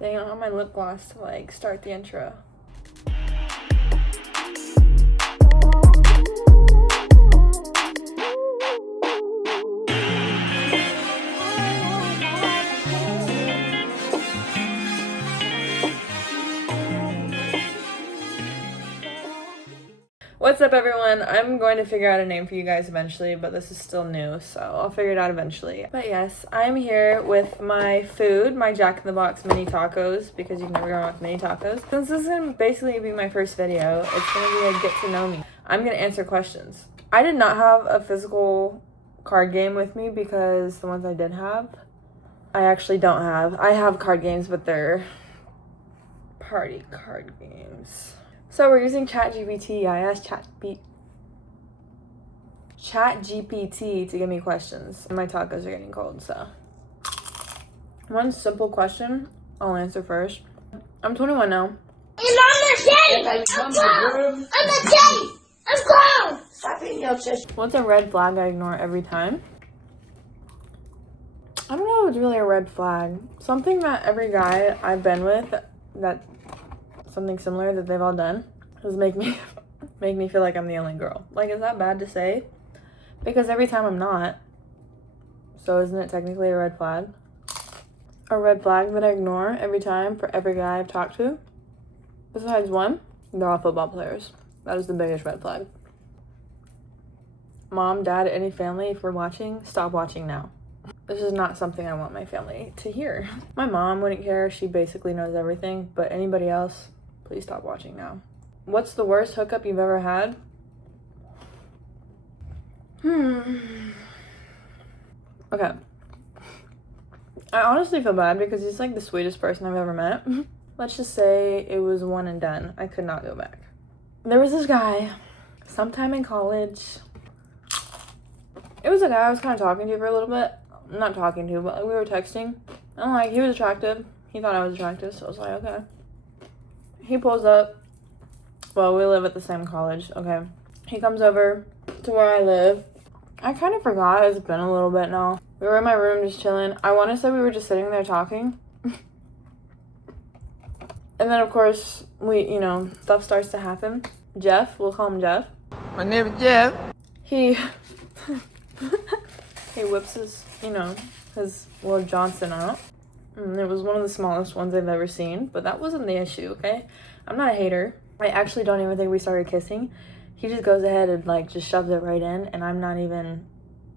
Dang, I don't have my lip gloss to like start the intro. What's up, everyone? I'm going to figure out a name for you guys eventually, but this is still new, so I'll figure it out eventually. But yes, I'm here with my food, my Jack in the Box mini tacos, because you can never go wrong with mini tacos. Since this is going to basically be my first video, it's going to be a get to know me. I'm going to answer questions. I did not have a physical card game with me because the ones I did have, I actually don't have. I have card games, but they're party card games. So we're using ChatGPT. I asked ChatGPT to give me questions. My tacos are getting cold, so. One simple question I'll answer first. I'm 21 now. And I'm a daddy! I'm grown! I'm a daddy! I'm grown! Stop eating your sister. What's a red flag I ignore every time? I don't know if it's really a red flag. Something that every guy I've been with that something similar that they've all done is make me feel like I'm the only girl. Like, is that bad to say? Because every time I'm not. So isn't it technically a red flag? A red flag that I ignore every time for every guy I've talked to, besides one, they're all football players. That is the biggest red flag. Mom, dad, any family, if we're watching, stop watching now. This is not something I want my family to hear. My mom wouldn't care. She basically knows everything. But anybody else, please stop watching now. What's the worst hookup you've ever had? Okay. I honestly feel bad because he's like the sweetest person I've ever met. Let's just say it was one and done. I could not go back. There was this guy sometime in college. It was a guy I was kind of talking to for a little bit. Not talking to, but we were texting. And like, he was attractive. He thought I was attractive, so I was like, okay. He pulls up. Well, we live at the same college, okay. He comes over to where I live. I kind of forgot. It's been a little bit now. We were in my room just chilling. I want to say we were just sitting there talking. And then, of course, stuff starts to happen. Jeff, we'll call him Jeff. My name is Jeff. He whips his, his Lord Johnson out. And it was one of the smallest ones I've ever seen, but that wasn't the issue, okay? I'm not a hater. I actually don't even think we started kissing. He just goes ahead and, just shoves it right in, and I'm not even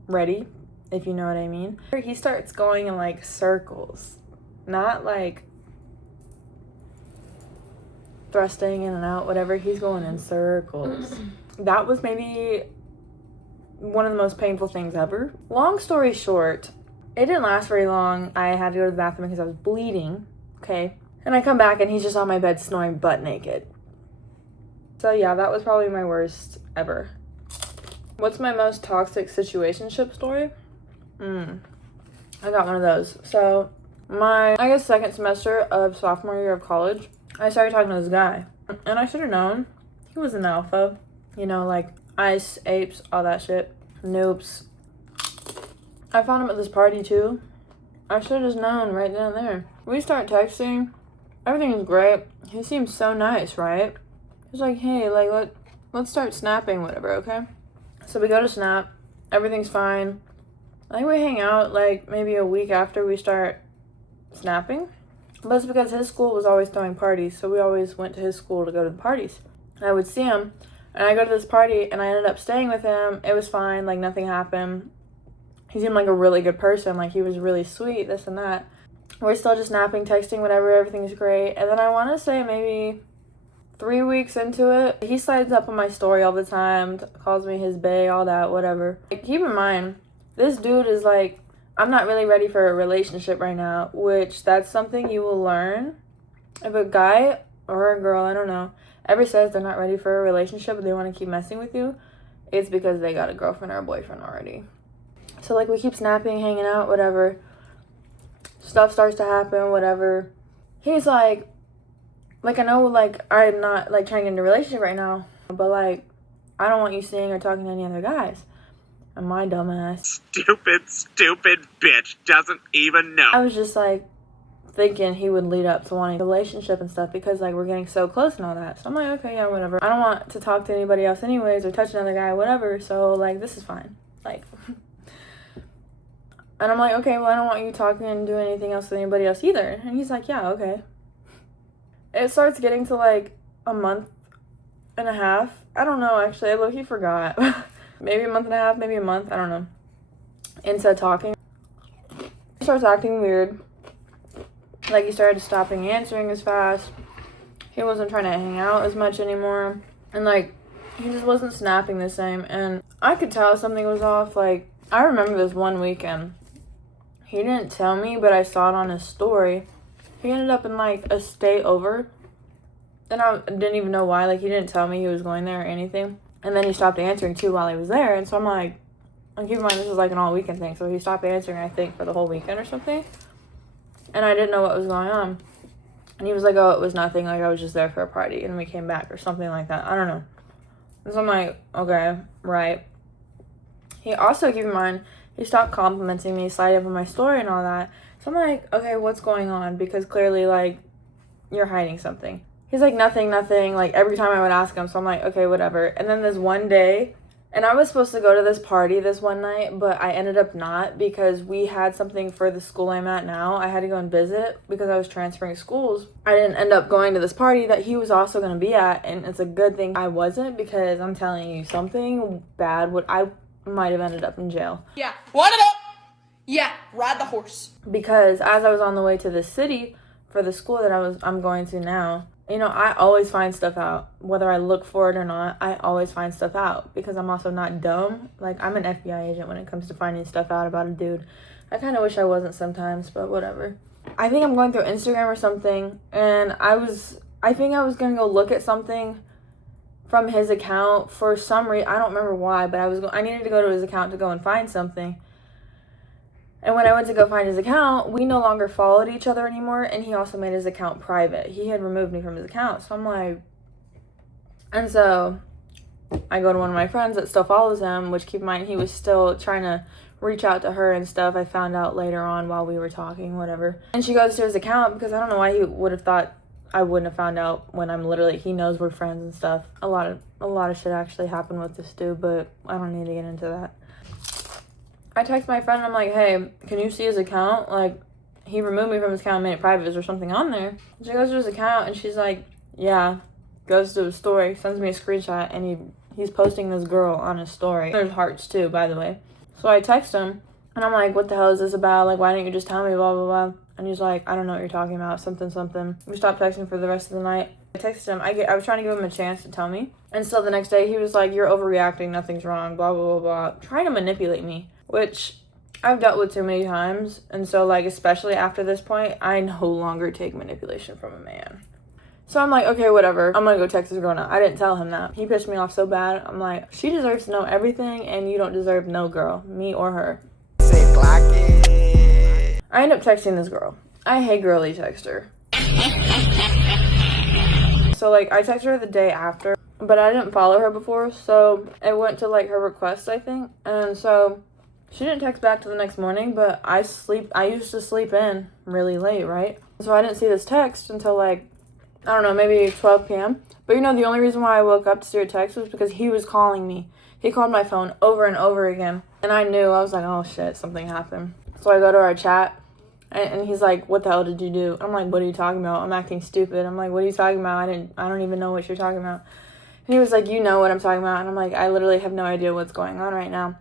ready, if you know what I mean. He starts going in, circles. Not, thrusting in and out, whatever. He's going in circles. That was maybe one of the most painful things ever. Long story short, it didn't last very long. I had to go to the bathroom because I was bleeding, okay? And I come back and he's just on my bed snoring butt naked. So yeah, that was probably my worst ever. What's my most toxic situationship story? I got one of those. So my, second semester of sophomore year of college, I started talking to this guy. And I should have known. He was an alpha. Ice, apes, all that shit. Noobs. I found him at this party too. I should have just known right then and there. We start texting. Everything is great. He seems so nice, right? He's like, hey, let's start snapping, whatever, okay? So we go to snap. Everything's fine. I think we hang out maybe a week after we start snapping. But it's because his school was always throwing parties, so we always went to his school to go to the parties. And I would see him. And I go to this party, and I ended up staying with him. It was fine. Nothing happened. He seemed like a really good person. He was really sweet, this and that. We're still just snapping, texting, whatever. Everything's great. And then I want to say maybe 3 weeks into it, he slides up on my story all the time, calls me his bae, all that, whatever. Keep in mind, this dude is I'm not really ready for a relationship right now, which that's something you will learn. If a guy or a girl, I don't know, ever says they're not ready for a relationship but they want to keep messing with you, it's because they got a girlfriend or a boyfriend already. So we keep snapping, hanging out, whatever. Stuff starts to happen, whatever. He's I know I'm not trying to get into a relationship right now, but I don't want you seeing or talking to any other guys. And my dumbass, Stupid bitch doesn't even know. I was just thinking he would lead up to wanting a relationship and stuff because, like, we're getting so close and all that. So I'm like, okay, yeah, whatever. I don't want to talk to anybody else anyways or touch another guy, whatever. So, like, this is fine. Like, and I'm like, okay, well, I don't want you talking and doing anything else with anybody else either. And he's like, yeah, okay. It starts getting to, like, a month and a half. I don't know, actually. I low-key forgot. Maybe a month and a half, maybe a month. I don't know. Into talking. He starts acting weird. Like, he started stopping answering as fast. He wasn't trying to hang out as much anymore. And, like, he just wasn't snapping the same. And I could tell something was off. Like, I remember this one weekend. He didn't tell me, but I saw it on his story. He ended up in, like, a stay over. And I didn't even know why. Like, he didn't tell me he was going there or anything. And then he stopped answering, too, while he was there. And so I'm like, and keep in mind, this is, like, an all-weekend thing. So he stopped answering, I think, for the whole weekend or something. And I didn't know what was going on. And he was like, oh, it was nothing. Like, I was just there for a party. And we came back or something like that. I don't know. And so I'm like, okay, right. He also, keep in mind, he stopped complimenting me, sliding up on my story and all that. So I'm like, okay, what's going on? Because clearly, like, you're hiding something. He's like, nothing, like, every time I would ask him. So I'm like, okay, whatever. And then this one day, and I was supposed to go to this party this one night, but I ended up not because we had something for the school I'm at now. I had to go and visit because I was transferring schools. I didn't end up going to this party that he was also going to be at, and it's a good thing I wasn't because I'm telling you, something bad I might have ended up in jail. Yeah, run it up! Yeah, ride the horse. Because as I was on the way to the city for the school that I'm going to now, you know, I always find stuff out. Whether I look for it or not, I always find stuff out. Because I'm also not dumb. Like, I'm an FBI agent when it comes to finding stuff out about a dude. I kind of wish I wasn't sometimes, but whatever. I think I'm going through Instagram or something. And I think I was going to go look at something from his account for some reason. I don't remember why, but I needed to go to his account to go and find something. And when I went to go find his account, we no longer followed each other anymore, and he also made his account private. He had removed me from his account, so I'm like... And so, I go to one of my friends that still follows him, which, keep in mind, he was still trying to reach out to her and stuff. I found out later on while we were talking, whatever. And she goes to his account, because I don't know why he would have thought I wouldn't have found out when I'm literally... He knows we're friends and stuff. A lot of shit actually happened with this dude, but I don't need to get into that. I text my friend and I'm like, hey, can you see his account? Like, he removed me from his account and made it private. Is there something on there? She goes to his account and she's like, yeah. Goes to his story, sends me a screenshot, and he's posting this girl on his story. There's hearts too, by the way. So I text him and I'm like, what the hell is this about? Like, why didn't you just tell me, blah, blah, blah. And he's like, I don't know what you're talking about, something. We stopped texting for the rest of the night. I texted him. I was trying to give him a chance to tell me. And so the next day he was like, you're overreacting, nothing's wrong, blah, blah, blah, blah. Trying to manipulate me. Which I've dealt with too many times. And so, like, especially after this point, I no longer take manipulation from a man. So I'm like, okay, whatever. I'm gonna go text this girl now. I didn't tell him that. He pissed me off so bad. I'm like, she deserves to know everything, and you don't deserve no girl, me or her. Say block it. I end up texting this girl. I hate girly text her. So, like, I texted her the day after, but I didn't follow her before, so it went to, like, her request, I think. And so... she didn't text back till the next morning, but I used to sleep in really late, right? So I didn't see this text until, like, I don't know, maybe 12 p.m. But, you know, the only reason why I woke up to see her text was because he was calling me. He called my phone over and over again. And I knew. I was like, oh, shit, something happened. So I go to our chat, and he's like, what the hell did you do? I'm like, what are you talking about? I'm acting stupid. I'm like, what are you talking about? I don't even know what you're talking about. And he was like, you know what I'm talking about. And I'm like, I literally have no idea what's going on right now.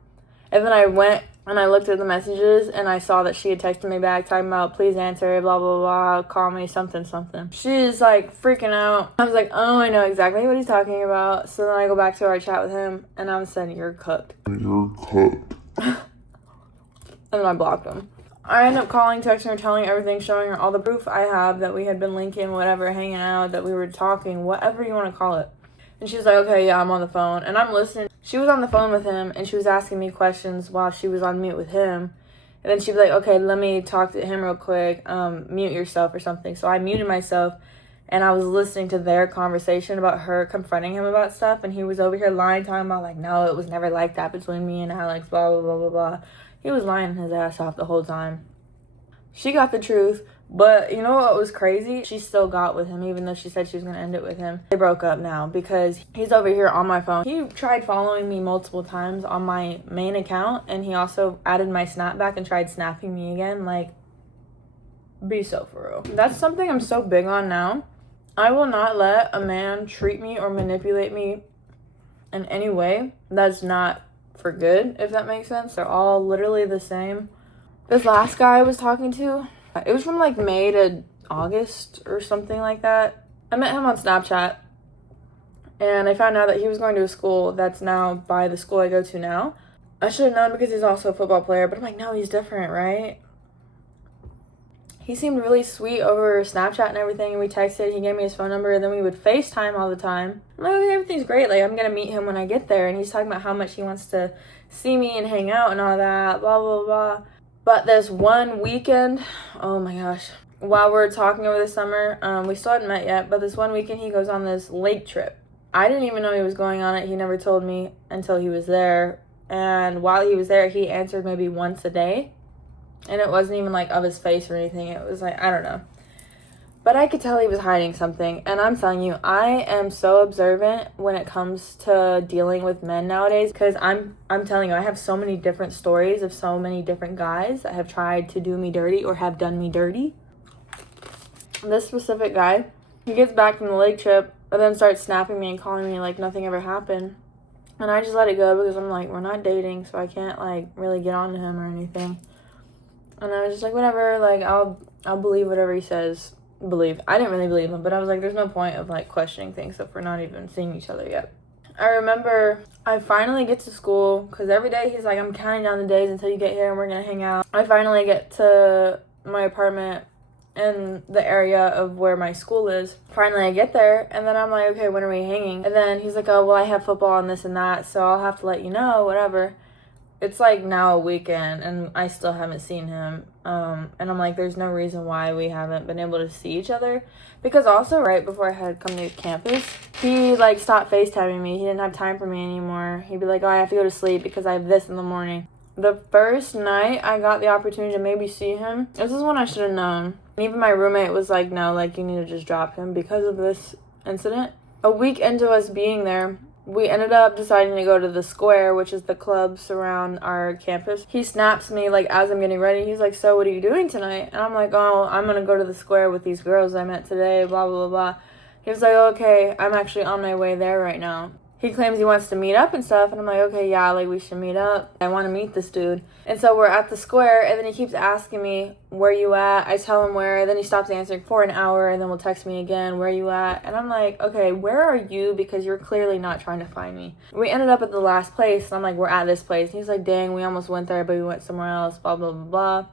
And then I went and I looked at the messages and I saw that she had texted me back talking about, please answer, blah, blah, blah, call me, something. She's like freaking out. I was like, oh, I know exactly what he's talking about. So then I go back to our chat with him and I'm saying, you're cooked. And then I blocked him. I ended up calling, texting her, telling her everything, showing her all the proof I have that we had been linking, whatever, hanging out, that we were talking, whatever you want to call it. And she was like, okay, yeah, I'm on the phone. And I'm listening. She was on the phone with him, and she was asking me questions while she was on mute with him. And then she'd be like, okay, let me talk to him real quick. Mute yourself or something. So I muted myself, and I was listening to their conversation about her confronting him about stuff. And he was over here lying, talking about, like, no, it was never like that between me and Alex, blah, blah, blah, blah, blah. He was lying his ass off the whole time. She got the truth, But you know what was crazy? She still got with him, even though she said she was going to end it with him. They broke up now because he's over here on my phone. He tried following me multiple times on my main account, and he also added my snap back and tried snapping me again. Like, be so for real. That's something I'm so big on now. I will not let a man treat me or manipulate me in any way that's not for good, if that makes sense. They're all literally the same. This last guy I was talking to, it was from like May to August or something like that. I met him on Snapchat, and I found out that he was going to a school that's now by the school I go to now. I should have known because he's also a football player, but I'm like, no, he's different, right? He seemed really sweet over Snapchat and everything, and we texted. He gave me his phone number, and then we would FaceTime all the time. I'm like, okay, everything's great. Like, I'm going to meet him when I get there, and he's talking about how much he wants to see me and hang out and all that, blah, blah, blah. But this one weekend, oh my gosh, while we're talking over the summer, we still hadn't met yet, but this one weekend he goes on this lake trip. I didn't even know he was going on it. He never told me until he was there, and while he was there, he answered maybe once a day. And it wasn't even, like, of his face or anything. It was, like, I don't know. But I could tell he was hiding something. And I'm telling you, I am so observant when it comes to dealing with men nowadays. Because I'm telling you, I have so many different stories of so many different guys that have tried to do me dirty or have done me dirty. This specific guy, he gets back from the lake trip and then starts snapping me and calling me like nothing ever happened. And I just let it go because I'm like, we're not dating, so I can't, like, really get on to him or anything. And I was just like, whatever, like, I'll believe whatever he says. I didn't really believe him, but I was like, there's no point of, like, questioning things if we're not even seeing each other yet. I remember I finally get to school, because every day he's like, I'm counting down the days until you get here and we're going to hang out. I finally get to my apartment in the area of where my school is. Finally, I get there, and then I'm like, okay, when are we hanging? And then he's like, oh, well, I have football and this and that, so I'll have to let you know, whatever. It's like now a weekend and I still haven't seen him. And I'm like, there's no reason why we haven't been able to see each other. Because also right before I had come to campus, he like stopped FaceTiming me. He didn't have time for me anymore. He'd be like, oh, I have to go to sleep because I have this in the morning. The first night I got the opportunity to maybe see him, this is when I should have known. Even my roommate was like, no, like, you need to just drop him because of this incident. A week into us being there, we ended up deciding to go to the square, which is the clubs around our campus. He snaps me, like, as I'm getting ready. He's like, so what are you doing tonight? And I'm like, oh, I'm going to go to the square with these girls I met today, blah, blah, blah. He was like, okay, I'm actually on my way there right now. He claims he wants to meet up and stuff, and I'm like, okay, yeah, like, we should meet up. I want to meet this dude. And so we're at the square, and then he keeps asking me, where you at? I tell him where, then he stops answering for an hour, and then will text me again, where you at? And I'm like, okay, where are you? Because you're clearly not trying to find me. We ended up at the last place, and I'm like, we're at this place. And he's like, dang, we almost went there, but we went somewhere else, blah, blah, blah, blah.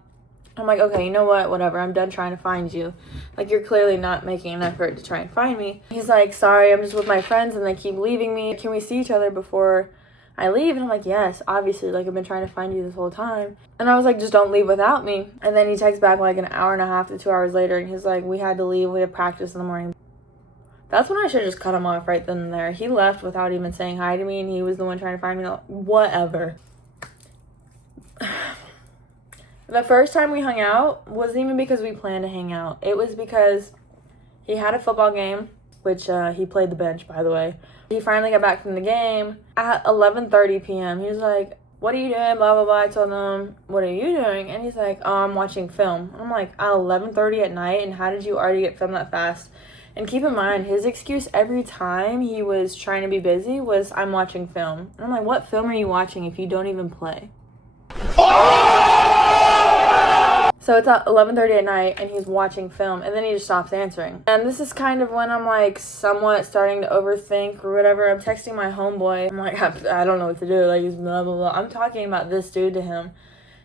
I'm like, okay, you know what? Whatever. I'm done trying to find you. Like, you're clearly not making an effort to try and find me. He's like, sorry, I'm just with my friends and they keep leaving me. Can we see each other before I leave? And I'm like, yes, obviously. Like, I've been trying to find you this whole time. And I was like, just don't leave without me. And then he texts back like an hour and a half to 2 hours later. And he's like, we had to leave. We had practice in the morning. That's when I should have just cut him off right then and there. He left without even saying hi to me. And he was the one trying to find me. Whatever. The first time we hung out wasn't even because we planned to hang out. It was because he had a football game, which he played the bench, by the way. He finally got back from the game at 11:30 p.m. He was like, what are you doing? Blah, blah, blah. I told him, what are you doing? And he's like, oh, I'm watching film. And I'm like, at 11:30 at night? And how did you already get film that fast? And keep in mind, his excuse every time he was trying to be busy was, I'm watching film. And I'm like, what film are you watching if you don't even play? So it's at 11:30 at night, and he's watching film, and then he just stops answering. And this is kind of when I'm, like, somewhat starting to overthink or whatever. I'm texting my homeboy. I'm like, I don't know what to do. Like, he's blah, blah, blah. I'm talking about this dude to him.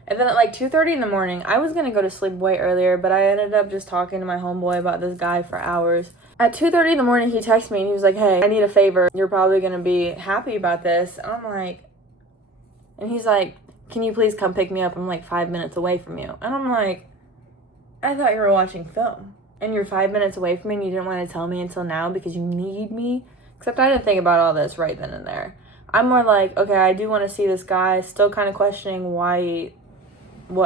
And then at, like, 2:30 in the morning, I was going to go to sleep way earlier, but I ended up just talking to my homeboy about this guy for hours. At 2:30 in the morning, he texted me, and he was like, hey, I need a favor. You're probably going to be happy about this. And I'm like, and he's like, can you please come pick me up? I'm like 5 minutes away from you. And I'm like, I thought you were watching film. And you're 5 minutes away from me and you didn't want to tell me until now because you need me? Except I didn't think about all this right then and there. I'm more like, okay, I do want to see this guy. Still kind of questioning why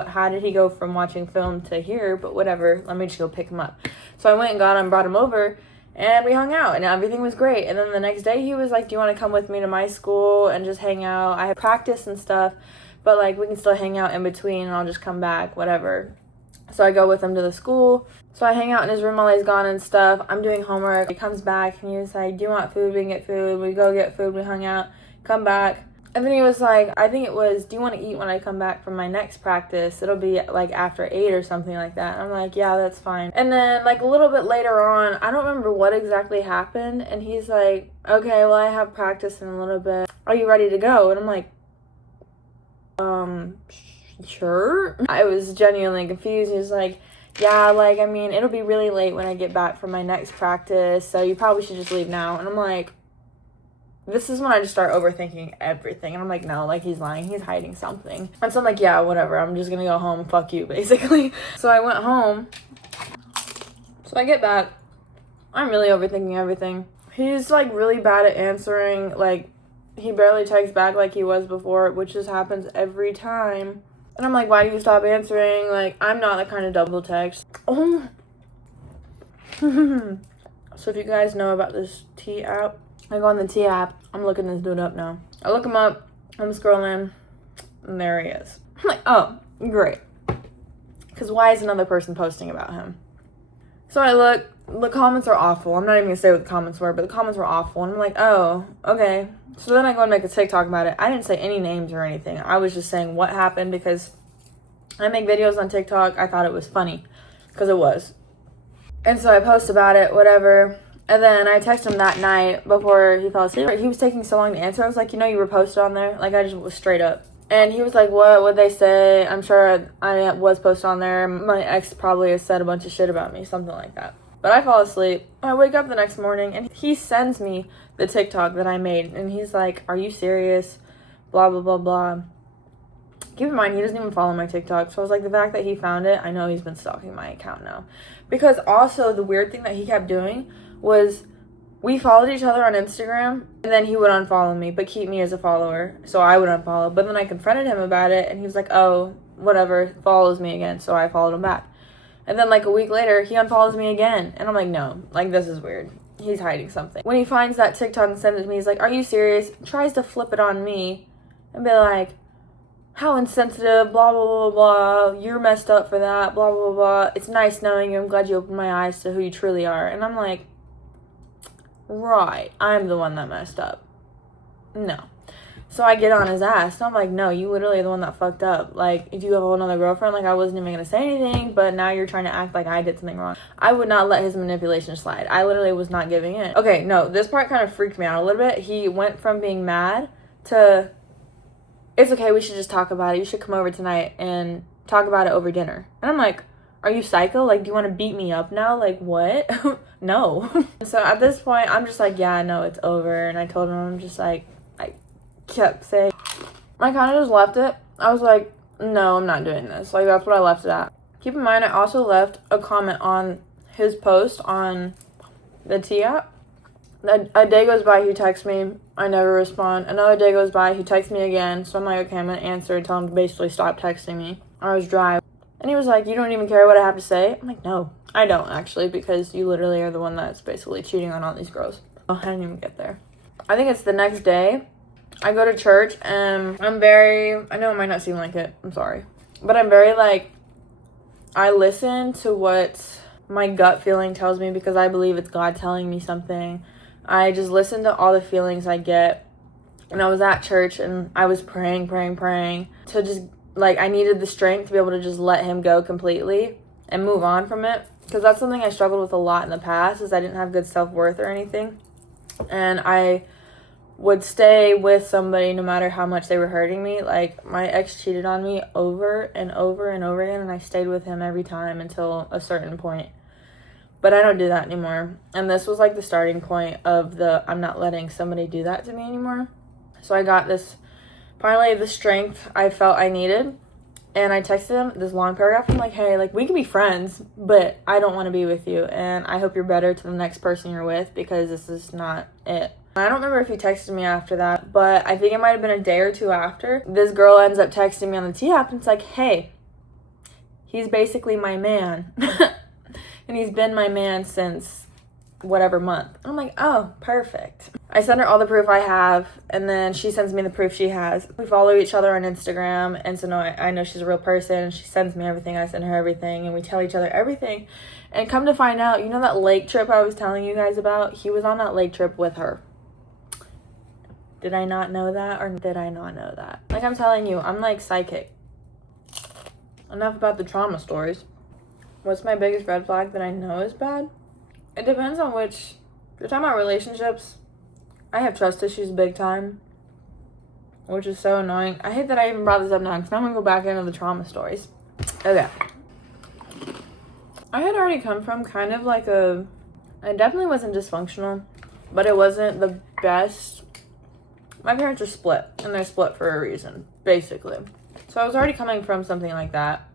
how did he go from watching film to here? But whatever, let me just go pick him up. So I went and got him, brought him over, and we hung out, and everything was great. And then the next day he was like, do you want to come with me to my school and just hang out? I had practice and stuff, but like we can still hang out in between and I'll just come back, whatever. So I go with him to the school. So I hang out in his room while he's gone and stuff. I'm doing homework. He comes back and he was like, do you want food? We can get food. We go get food. We hung out. Come back. And then he was like, I think it was, do you want to eat when I come back from my next practice? It'll be like after 8 or something like that. And I'm like, yeah, that's fine. And then like a little bit later on, I don't remember what exactly happened. And he's like, okay, well, I have practice in a little bit. Are you ready to go? And I'm like, sure. I was genuinely confused. He was like, yeah, like, I mean, it'll be really late when I get back from my next practice, so you probably should just leave now. And I'm like, this is when I just start overthinking everything. And I'm like, no, like, he's lying. He's hiding something. And so I'm like, yeah, whatever. I'm just gonna go home. Fuck you, basically. So I went home. So I get back. I'm really overthinking everything. He's, like, really bad at answering. Like, he barely texts back like he was before, which just happens every time. And I'm like, why do you stop answering? Like, I'm not the kind of double text. Oh. So if you guys know about this T app, I go on the T app. I'm looking this dude up now. I look him up. I'm scrolling. And there he is. I'm like, oh, great. Because why is another person posting about him? So I look. The comments are awful. I'm not even going to say what the comments were, but the comments were awful. And I'm like, oh, okay. So then I go and make a TikTok about it. I didn't say any names or anything. I was just saying what happened because I make videos on TikTok. I thought it was funny because it was. And so I post about it, whatever. And then I text him that night before he fell asleep. He was taking so long to answer. I was like, you know, you were posted on there. Like, I just was straight up. And he was like, what would they say? I'm sure I was posted on there. My ex probably has said a bunch of shit about me, something like that. But I fall asleep. I wake up the next morning and he sends me the TikTok that I made. And he's like, are you serious? Blah, blah, blah, blah. Keep in mind, he doesn't even follow my TikTok. So I was like, the fact that he found it, I know he's been stalking my account now. Because also the weird thing that he kept doing was we followed each other on Instagram. And then he would unfollow me, but keep me as a follower. So I would unfollow. But then I confronted him about it. And he was like, oh, whatever, follows me again. So I followed him back. And then like a week later, he unfollows me again. And I'm like, no, like this is weird. He's hiding something. When he finds that TikTok and sends it to me, he's like, are you serious? Tries to flip it on me and be like, how insensitive, blah, blah, blah, blah. You're messed up for that, blah, blah, blah. It's nice knowing you. I'm glad you opened my eyes to who you truly are. And I'm like, right, I'm the one that messed up. No. So I get on his ass. So I'm like, no, you literally are the one that fucked up. Like, if you have another girlfriend, like, I wasn't even going to say anything, but now you're trying to act like I did something wrong. I would not let his manipulation slide. I literally was not giving in. Okay, no, this part kind of freaked me out a little bit. He went from being mad to, it's okay, we should just talk about it. You should come over tonight and talk about it over dinner. And I'm like, are you psycho? Like, do you want to beat me up now? Like, what? No. So at this point, I'm just like, yeah, no, it's over. And I told him, I'm just like, kept saying, I kind of just left it. I was like, no, I'm not doing this. Like, that's what I left it at. Keep in mind, I also left a comment on his post on the T app. A day goes by, he texts me. I never respond. Another day goes by, he texts me again. So I'm like, okay, I'm going to answer and tell him to basically stop texting me. I was dry. And he was like, you don't even care what I have to say? I'm like, no, I don't actually, because you literally are the one that's basically cheating on all these girls. Oh, I didn't even get there. I think it's the next day. I go to church and I know it might not seem like it, I'm sorry, but I'm very like, I listen to what my gut feeling tells me because I believe it's God telling me something. I just listen to all the feelings I get. And I was at church and I was praying to just like, I needed the strength to be able to just let him go completely and move on from it. Because that's something I struggled with a lot in the past, is I didn't have good self-worth or anything. And I would stay with somebody no matter how much they were hurting me. Like, my ex cheated on me over and over and over again, and I stayed with him every time until a certain point. But I don't do that anymore. And this was like the starting point of I'm not letting somebody do that to me anymore. So I got finally the strength I felt I needed. And I texted him this long paragraph. I'm like, hey, like, we can be friends, but I don't want to be with you. And I hope you're better to the next person you're with, because this is not it. I don't remember if he texted me after that, but I think it might have been a day or two after. This girl ends up texting me on the T app and it's like, hey, He's basically my man. And he's been my man since whatever month. I'm like, oh, perfect. I send her all the proof I have, and then she sends me the proof she has. We follow each other on Instagram, and so now I know she's a real person, and she sends me everything, I send her everything, and we tell each other everything. And come to find out, you know that lake trip I was telling you guys about? He was on that lake trip with her. Did I not know that, or did I not know that? Like I'm telling you, I'm like psychic. Enough about the trauma stories. What's my biggest red flag that I know is bad? It depends on which. If you're talking about relationships, I have trust issues big time, which is so annoying. I hate that I even brought this up now, because now I'm going to go back into the trauma stories. Okay. I had already come from kind of like I definitely wasn't dysfunctional, but it wasn't the best. My parents are split, and they're split for a reason, basically. So I was already coming from something like that.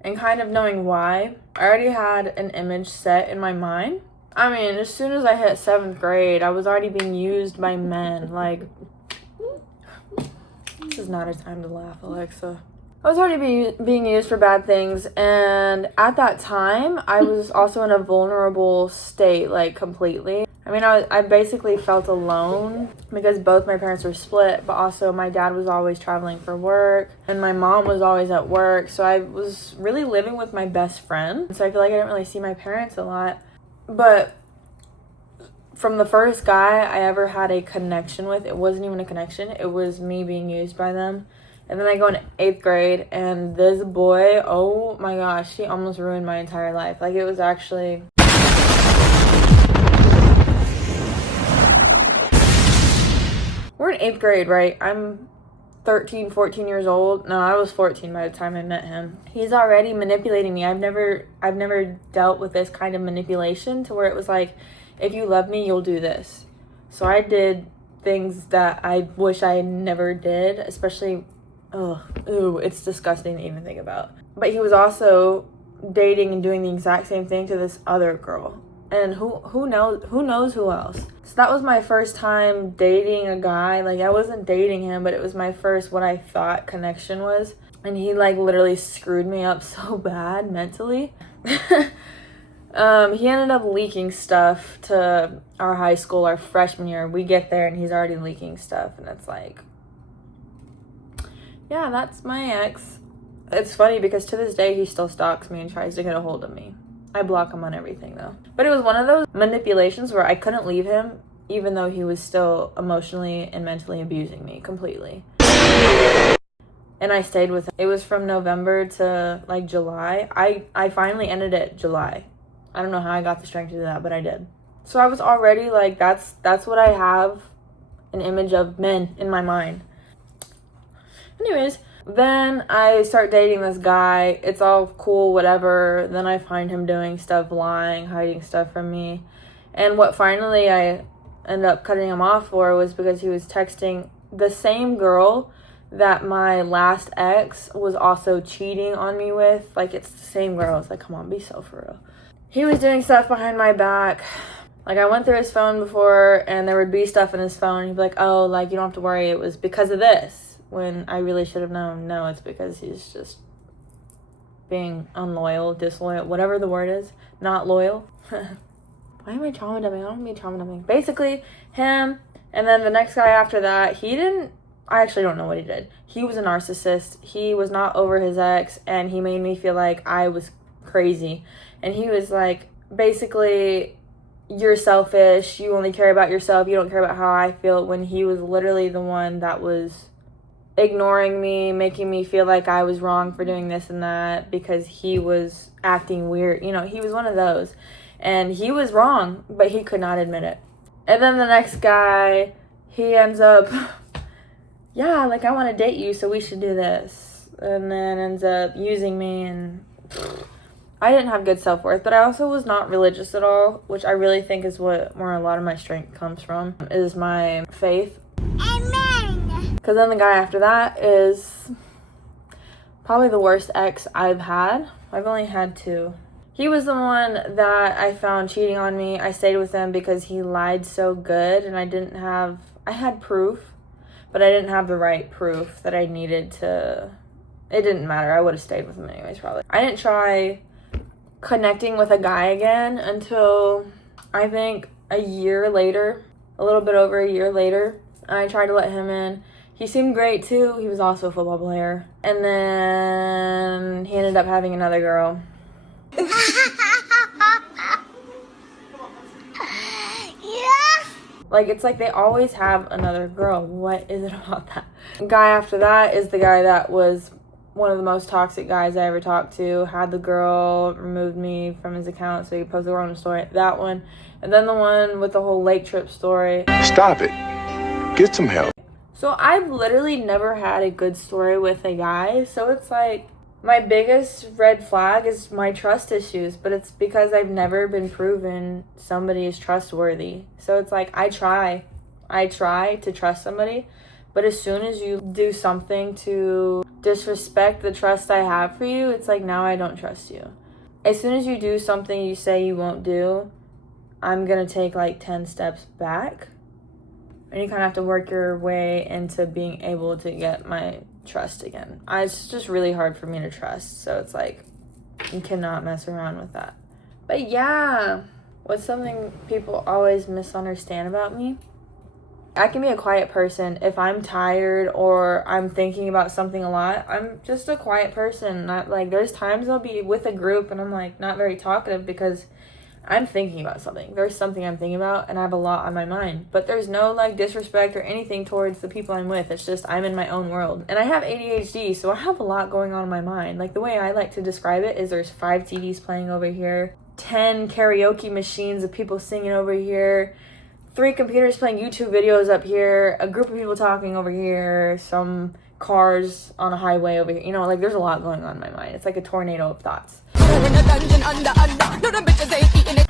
And kind of knowing why, I already had an image set in my mind. I mean, as soon as I hit 7th grade, I was already being used by men. Like, this is not a time to laugh, Alexa. I was already being used for bad things. And at that time, I was also in a vulnerable state, like, completely. I mean, I basically felt alone because both my parents were split, but also my dad was always traveling for work and my mom was always at work. So I was really living with my best friend. So I feel like I didn't really see my parents a lot. But from the first guy I ever had a connection with, it wasn't even a connection. It was me being used by them. And then I go in 8th grade and this boy, oh my gosh, he almost ruined my entire life. Like, it was actually... We're in 8th grade, right? I'm 13, 14 years old. No, I was 14 by the time I met him. He's already manipulating me. I've never dealt with this kind of manipulation to where it was like, if you love me, you'll do this. So I did things that I wish I never did, especially, it's disgusting to even think about. But he was also dating and doing the exact same thing to this other girl. And who knows who else. So that was my first time dating a guy. Like, I wasn't dating him, but it was my first what I thought connection was. And he like literally screwed me up so bad mentally. He ended up leaking stuff to our high school our freshman year. We get there and he's already leaking stuff, and it's like, yeah, that's my ex. It's funny because to this day he still stalks me and tries to get a hold of me. I block him on everything though. But it was one of those manipulations where I couldn't leave him even though he was still emotionally and mentally abusing me completely. And I stayed with him. It was from November to like July. I finally ended it July. I don't know how I got the strength to do that, but I did. So I was already like, that's what I have an image of men in my mind. Anyways, then I start dating this guy. It's all cool, whatever. Then I find him doing stuff, lying, hiding stuff from me. And what finally I ended up cutting him off for was because he was texting the same girl that my last ex was also cheating on me with. Like, it's the same girl. It's like, come on, be so for real. He was doing stuff behind my back. Like, I went through his phone before, and there would be stuff in his phone. He'd be like, oh, like, you don't have to worry. It was because of this. When I really should have known, no, it's because he's just being unloyal, disloyal, whatever the word is. Not loyal. Why am I trauma dumping? I don't mean trauma dumping. Basically, him, and then the next guy after that, I actually don't know what he did. He was a narcissist. He was not over his ex, and he made me feel like I was crazy. And he was like, basically, you're selfish. You only care about yourself. You don't care about how I feel, when he was literally the one that was ignoring me, making me feel like I was wrong for doing this and that because he was acting weird. You know, he was one of those. And he was wrong, but he could not admit it. And then the next guy, he ends up, yeah, like, I want to date you, so we should do this. And then ends up using me, and I didn't have good self-worth, but I also was not religious at all, which I really think is where a lot of my strength comes from, is my faith. Amen. Because then the guy after that is probably the worst ex I've had. I've only had 2. He was the one that I found cheating on me. I stayed with him because he lied so good, and I had proof, but I didn't have the right proof that I needed to it didn't matter. I would have stayed with him anyways, probably. I didn't try connecting with a guy again until I think a year later, a little bit over a year later. I tried to let him in. He seemed great too. He was also a football player. And then he ended up having another girl. Yeah. Like, it's like they always have another girl. What is it about that? The guy after that is the guy that was one of the most toxic guys I ever talked to. Had the girl, removed me from his account so he could post the girl on the story. That one. And then the one with the whole lake trip story. Stop it. Get some help. So I've literally never had a good story with a guy. So it's like, my biggest red flag is my trust issues, but it's because I've never been proven somebody is trustworthy. So it's like, I try to trust somebody, but as soon as you do something to disrespect the trust I have for you, it's like, now I don't trust you. As soon as you do something you say you won't do, I'm gonna take like 10 steps back. And you kind of have to work your way into being able to get my trust again. It's just really hard for me to trust. So it's like, you cannot mess around with that. But yeah, what's something people always misunderstand about me? I can be a quiet person. If I'm tired or I'm thinking about something a lot, I'm just a quiet person. Not like, there's times I'll be with a group and I'm like not very talkative because I'm thinking about something. There's something I'm thinking about and I have a lot on my mind. But there's no like disrespect or anything towards the people I'm with. It's just I'm in my own world. And I have ADHD, so I have a lot going on in my mind. Like the way I like to describe it is there's 5 TVs playing over here, 10 karaoke machines of people singing over here, 3 computers playing YouTube videos up here, a group of people talking over here, some cars on a highway over here. You know, like there's a lot going on in my mind. It's like a tornado of thoughts.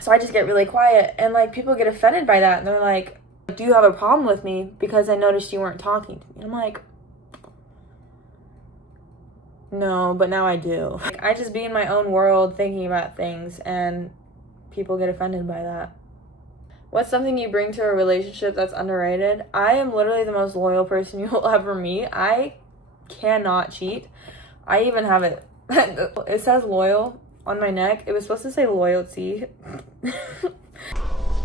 So I just get really quiet and like people get offended by that and they're like, do you have a problem with me because I noticed you weren't talking to me? And I'm like, no, but now I do. Like, I just be in my own world thinking about things and people get offended by that. What's something you bring to a relationship that's underrated? I am literally the most loyal person you will ever meet. I cannot cheat. I even have it. It says loyal on my neck. It was supposed to say loyalty.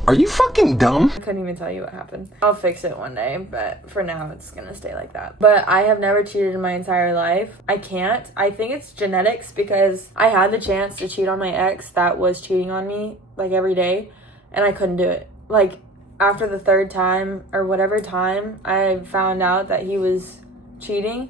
Are you fucking dumb? I couldn't even tell you what happened. I'll fix it one day, but for now it's gonna stay like that. But I have never cheated in my entire life. I can't. I think it's genetics because I had the chance to cheat on my ex that was cheating on me like every day and I couldn't do it. Like after the 3rd time or whatever time I found out that he was cheating,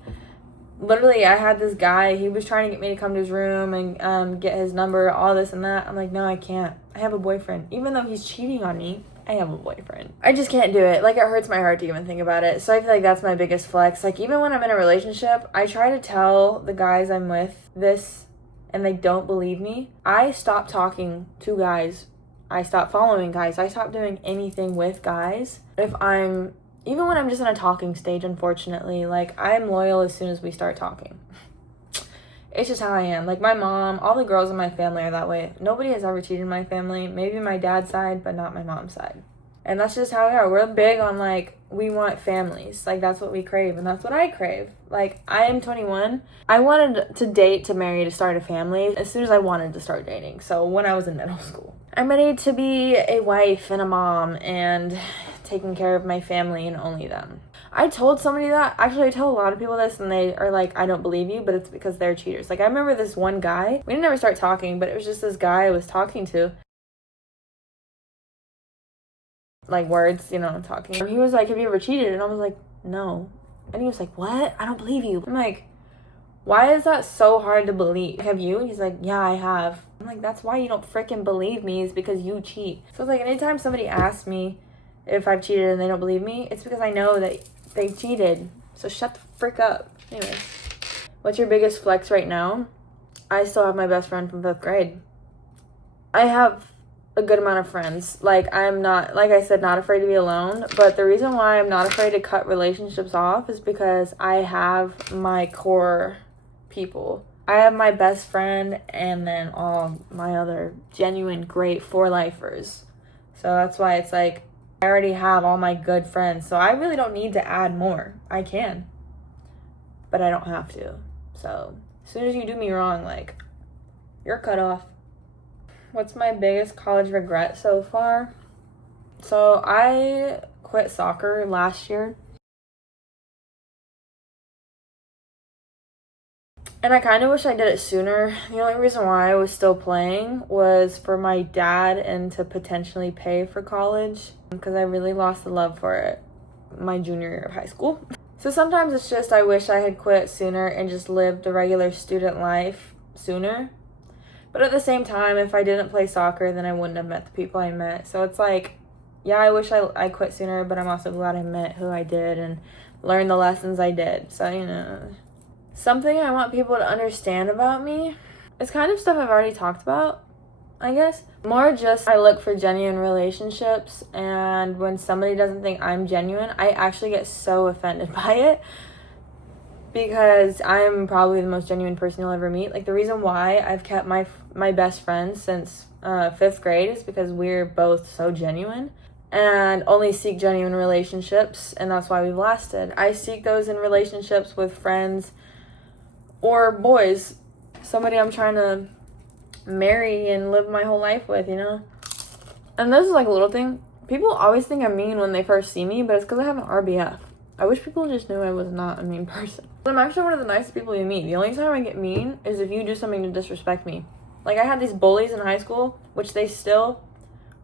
literally I had this guy, he was trying to get me to come to his room and get his number, all this and that. I'm like, no, I can't. I have a boyfriend. Even though he's cheating on me, I have a boyfriend. I just can't do it. Like, it hurts my heart to even think about it. So I feel like that's my biggest flex. Like, even when I'm in a relationship, I try to tell the guys I'm with this and they don't believe me. I stop talking to guys. I stop following guys. I stop doing anything with guys. Even when I'm just in a talking stage, unfortunately, like, I'm loyal as soon as we start talking. It's just how I am. Like, my mom, all the girls in my family are that way. Nobody has ever cheated in my family. Maybe my dad's side, but not my mom's side. And that's just how we are. We're big on, like, we want families. Like, that's what we crave, and that's what I crave. Like, I am 21. I wanted to date, to marry, to start a family as soon as I wanted to start dating. So when I was in middle school. I'm ready to be a wife and a mom and taking care of my family and only them. I told somebody that. Actually, I tell a lot of people this and they are like, I don't believe you, but it's because they're cheaters. Like, I remember this one guy. We didn't ever start talking, but it was just this guy I was talking to. Like, words, you know, talking. And he was like, have you ever cheated? And I was like, no. And he was like, what? I don't believe you. I'm like, why is that so hard to believe? Have you? And he's like, yeah, I have. I'm like, that's why you don't freaking believe me, is because you cheat. So it's like, anytime somebody asks me if I've cheated and they don't believe me, it's because I know that they cheated. So shut the frick up. Anyways, what's your biggest flex right now? I still have my best friend from 5th grade. I have a good amount of friends. Like, I'm not, like I said, not afraid to be alone. But the reason why I'm not afraid to cut relationships off is because I have my core people. I have my best friend and then all my other genuine great 4-lifers. So that's why it's like, I already have all my good friends. So I really don't need to add more. I can. But I don't have to. So as soon as you do me wrong, like, you're cut off. What's my biggest college regret so far? So I quit soccer last year. And I kind of wish I did it sooner. The only reason why I was still playing was for my dad and to potentially pay for college, because I really lost the love for it my junior year of high school. So sometimes it's just I wish I had quit sooner and just lived a regular student life sooner. But at the same time, if I didn't play soccer, then I wouldn't have met the people I met. So it's like, yeah, I wish I quit sooner, but I'm also glad I met who I did and learned the lessons I did. So, you know, something I want people to understand about me is kind of stuff I've already talked about, I guess. More just I look for genuine relationships, and when somebody doesn't think I'm genuine, I actually get so offended by it, because I'm probably the most genuine person you'll ever meet. Like, the reason why I've kept my best friend since 5th grade is because we're both so genuine and only seek genuine relationships, and that's why we've lasted. I seek those in relationships with friends or boys, somebody I'm trying to marry and live my whole life with, you know? And this is like a little thing. People always think I'm mean when they first see me, but it's because I have an RBF. I wish people just knew I was not a mean person. I'm actually one of the nicest people you meet. The only time I get mean is if you do something to disrespect me. Like, I had these bullies in high school, which they still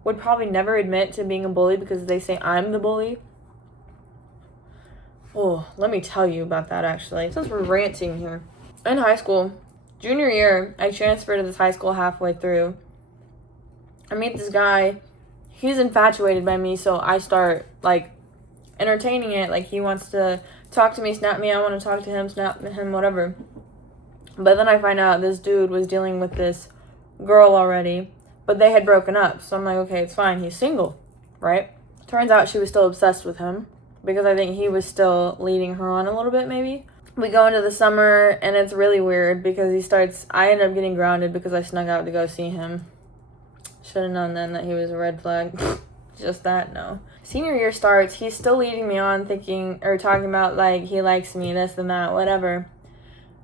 would probably never admit to being a bully because they say I'm the bully. Oh, let me tell you about that, actually. Since we're ranting here. In high school, junior year, I transferred to this high school halfway through. I meet this guy. He's infatuated by me, so I start, like, entertaining it. Like, he wants to talk to me, snap me. I want to talk to him, snap him, whatever. But then I find out this dude was dealing with this girl already, but they had broken up. So I'm like, okay, it's fine. He's single, right? Turns out she was still obsessed with him because I think he was still leading her on a little bit, maybe. We go into the summer, and it's really weird because I end up getting grounded because I snuck out to go see him. Should have known then that he was a red flag. Just that, no. Senior year starts, he's still leading me on, talking about, like, he likes me, this and that, whatever.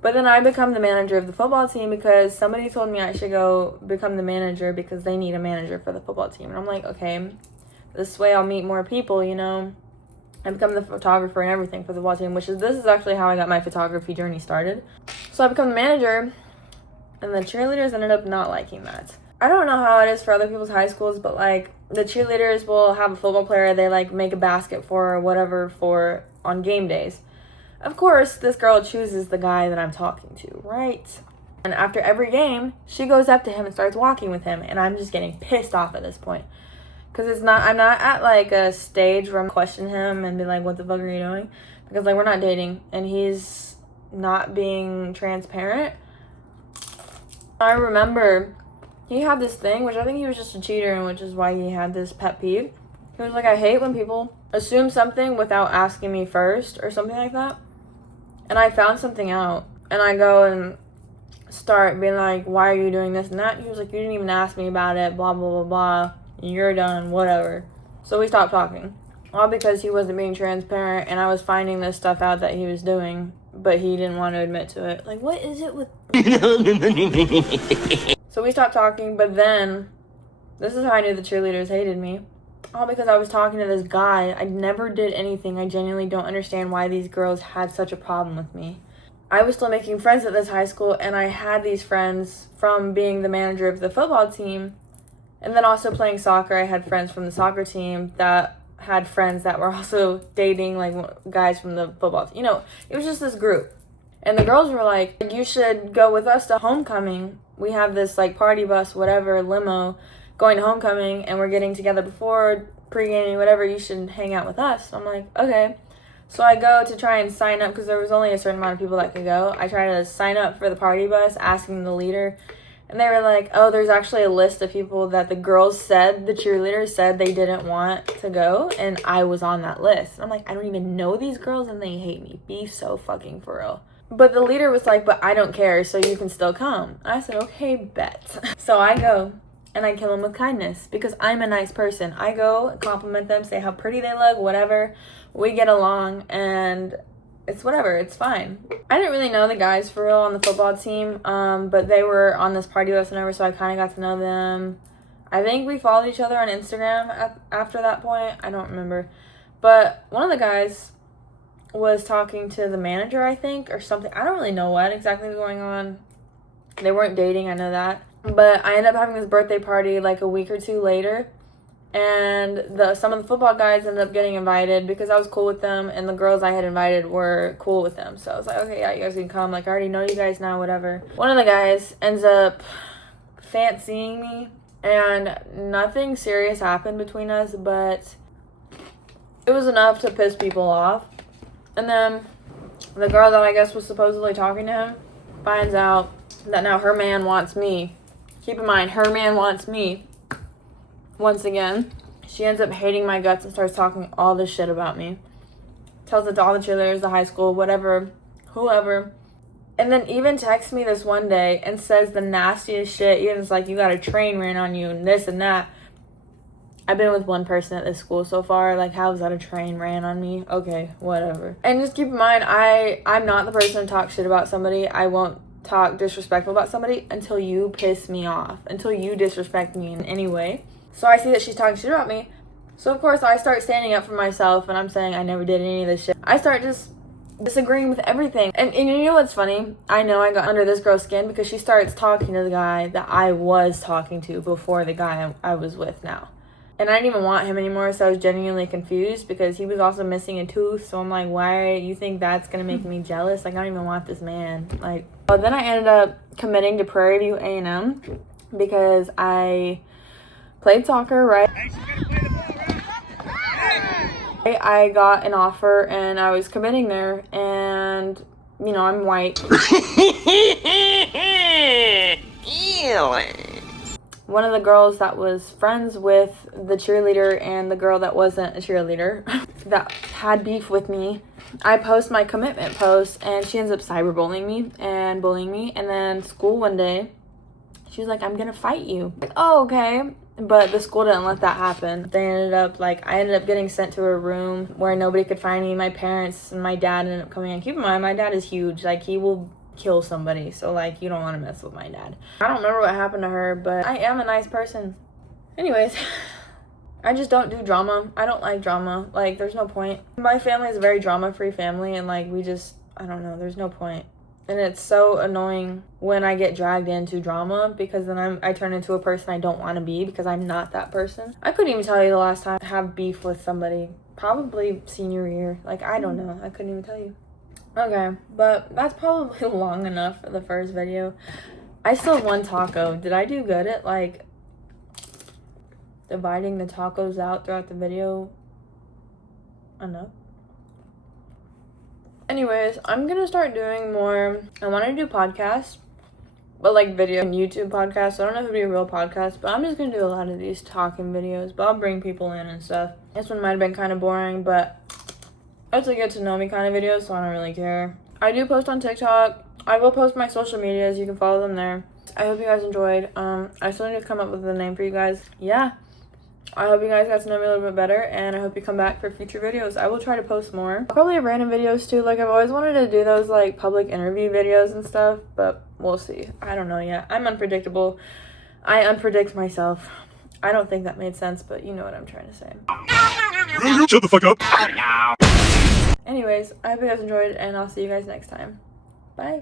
But then I become the manager of the football team because somebody told me I should go become the manager because they need a manager for the football team. And I'm like, okay, this way I'll meet more people, you know. I become the photographer and everything for the football team, this is actually how I got my photography journey started. So I become the manager, and the cheerleaders ended up not liking that. I don't know how it is for other people's high schools, but, like, the cheerleaders will have a football player they, like, make a basket for or whatever for on game days. Of course, this girl chooses the guy that I'm talking to, right? And after every game, she goes up to him and starts walking with him, and I'm just getting pissed off at this point. Because I'm not at, like, a stage where I'm questioning him and be like, what the fuck are you doing? Because, like, we're not dating, and he's not being transparent. I remember he had this thing, which I think he was just a cheater, and which is why he had this pet peeve. He was like, I hate when people assume something without asking me first, or something like that. And I found something out, and I go and start being like, why are you doing this and that? He was like, you didn't even ask me about it, blah, blah, blah, blah. You're done, whatever. So we stopped talking. All because he wasn't being transparent, and I was finding this stuff out that he was doing, but he didn't want to admit to it. Like, what is it with... So we stopped talking, but then, this is how I knew the cheerleaders hated me. All because I was talking to this guy. I never did anything. I genuinely don't understand why these girls had such a problem with me. I was still making friends at this high school, and I had these friends from being the manager of the football team. And then also playing soccer, I had friends from the soccer team that had friends that were also dating, like, guys from the football team. You know, it was just this group. And the girls were like, you should go with us to homecoming. We have this, like, party bus, whatever, limo, going to homecoming, and we're getting together before, pre-gaming, whatever. You should hang out with us. I'm like, okay. So I go to try and sign up, because there was only a certain amount of people that could go. I try to sign up for the party bus, asking the leader. And they were like, oh, there's actually a list of people that the girls said, the cheerleaders said they didn't want to go. And I was on that list. And I'm like, I don't even know these girls and they hate me. Be so fucking for real. But the leader was like, but I don't care, so you can still come. I said, okay, bet. So I go and I kill them with kindness because I'm a nice person. I go compliment them, say how pretty they look, whatever. We get along, and it's whatever, it's fine. I didn't really know the guys for real on the football team, but they were on this party bus and over, so I kind of got to know them. I think we followed each other on Instagram after that point. I don't remember. But one of the guys was talking to the manager, I think, or something. I don't really know what exactly was going on. They weren't dating, I know that. But I ended up having this birthday party like a week or two later. And some of the football guys ended up getting invited because I was cool with them, and the girls I had invited were cool with them. So I was like, okay, yeah, you guys can come. Like, I already know you guys now, whatever. One of the guys ends up fancying me, and nothing serious happened between us, but it was enough to piss people off. And then the girl that I guess was supposedly talking to him finds out that now her man wants me. Keep in mind, her man wants me. Once again, she ends up hating my guts and starts talking all this shit about me. Tells it to all the cheerleaders, the high school, whatever, whoever. And then even texts me this one day and says the nastiest shit. Even it's like, you got a train ran on you and this and that. I've been with one person at this school so far. Like, how is that a train ran on me? Okay, whatever. And just keep in mind, I'm not the person to talk shit about somebody. I won't talk disrespectful about somebody until you piss me off. Until you disrespect me in any way. So I see that she's talking shit about me. So of course I start standing up for myself and I'm saying I never did any of this shit. I start just disagreeing with everything. And you know what's funny? I know I got under this girl's skin because she starts talking to the guy that I was talking to before the guy I was with now. And I didn't even want him anymore, so I was genuinely confused because he was also missing a tooth. So I'm like, why you think that's gonna make me jealous? Like, I don't even want this man. Like, well, then I ended up committing to Prairie View A&M because I played soccer, right? I got an offer and I was committing there, and you know, I'm white. One of the girls that was friends with the cheerleader and the girl that wasn't a cheerleader that had beef with me, I post my commitment post and she ends up cyberbullying me and bullying me. And then school one day, she was like, I'm gonna fight you. Like, oh, okay. But the school didn't let that happen. They ended up, I ended up getting sent to a room where nobody could find me. My parents and my dad ended up coming in. Keep in mind, my dad is huge. Like, he will kill somebody. So, like, you don't want to mess with my dad. I don't remember what happened to her, but I am a nice person. Anyways, I just don't do drama. I don't like drama. Like, there's no point. My family is a very drama-free family, and, like, we just, I don't know, there's no point. And it's so annoying when I get dragged into drama because then I turn into a person I don't want to be because I'm not that person. I couldn't even tell you the last time I have beef with somebody. Probably senior year. Like, I don't know. I couldn't even tell you. Okay, but that's probably long enough for the first video. I still have one taco. Did I do good at, like, dividing the tacos out throughout the video? Enough? Anyways, I'm gonna start doing more. I want to do podcasts, but like video and YouTube podcasts. I don't know if it'll be a real podcast, but I'm just gonna do a lot of these talking videos. But I'll bring people in and stuff. This one might have been kind of boring, but it's a get to know me kind of video, so I don't really care. I do post on TikTok. I will post my social medias. You can follow them there. I hope you guys enjoyed. I still need to come up with a name for you guys. Yeah. I hope you guys got to know me a little bit better, and I hope you come back for future videos. I will try to post more. Probably have random videos too. Like, I've always wanted to do those like public interview videos and stuff, but we'll see. I don't know yet. I'm unpredictable. I unpredict myself. I don't think that made sense, but you know what I'm trying to say. Shut the fuck up. Anyways, I hope you guys enjoyed, and I'll see you guys next time. Bye.